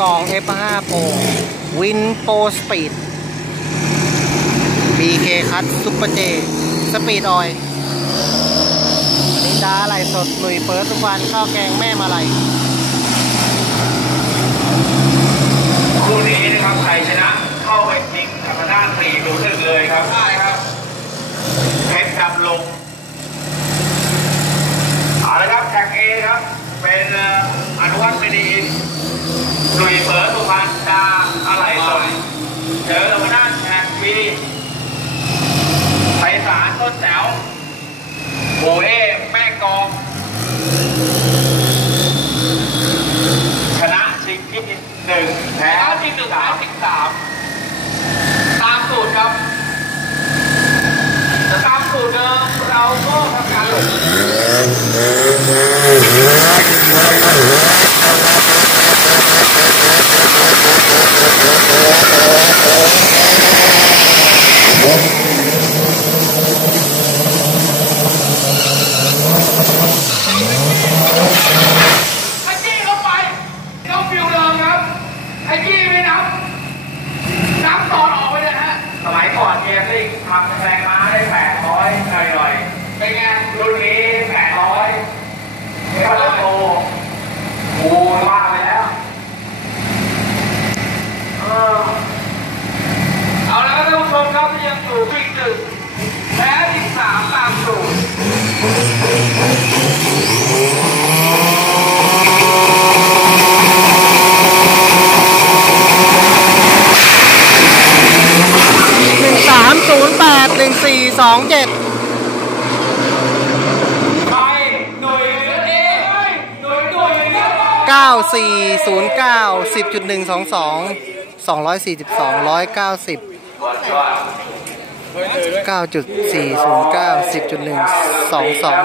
กอง F5 Pro Win Pro Speed BK คัตซุปเปอร์เจสปีดออยนิดาไหลสดหนุ่ยเปิดทุกวันข้าวแกงแม่มาไหลคู่นี้นะครับใครชนะเข้าไปทิ้งกับทางด้านสี่ดูสึกเลยครับได้ครับเพชรดำลงเอาละครับแท็กเอครับ เป็นเอ่ออนุวัฒน์เมดี รุ่ยเปิดสุพรรณดาอะไรสดเจอกับทาด้านแท็กบีไพศาลต้นแถวโบเอแม่กองชนะชิงที่หนึ่งแพ้ที่หนึ่งแพ้ที่สามตามสูตรครับตามสูตรเดิมเราก็ทำการลงไอ้จี้เข้าไปเข้าฟิวเดิมครับไอ้จี้ไม่นับนับตอนออกไปเลยฮะสมัยก่อนเกียร์ลิง ทำแรงม้าได้แปดร้อยหน่อยหน่อยๆเป็นไงรุ่นนี้แปดร้อยเอลโตกูว่าไปแล้วเออเอาละครับท่านผู้ชมครับยังอยู่วิ่งหนึ่งแพ้ที่สามตามสูตร หนึ่งสามศูนย์แปดหนึ่ง สี่สองเจ็ดไปหน่วยเรือเองหน่วยหน่วยเรือเก้าสี่ศูนย์เก้าสิบจุดหนึ่งสองสองสองร้อยสี่สิบสองร้อยเก้าสิบเก้าจุดสี่ศูนย์เก้าสิบจุดหนึ่งสองสอง